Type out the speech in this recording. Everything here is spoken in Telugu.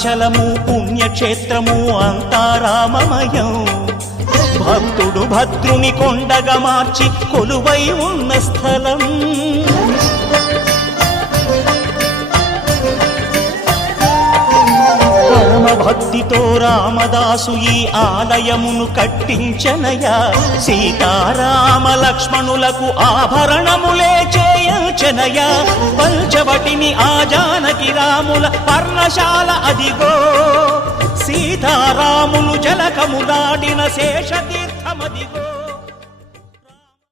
భద్రాచలము పుణ్యక్షేత్రము అంతా రామమయం. భక్తుడు భద్రుని కొండగా మార్చి కొలువై ఉన్న స్థలం. భక్తితో రామదాసు ఈ ఆలయమును కట్టించనయా. సీతారామ లక్ష్మణులకు ఆభరణములే చేయించనయా. పంచవటిని ఆ జానకి రాముల పర్ణశాల అదిగో. సీతారాములు జలకములాడిన శేషతీర్థమదిగో.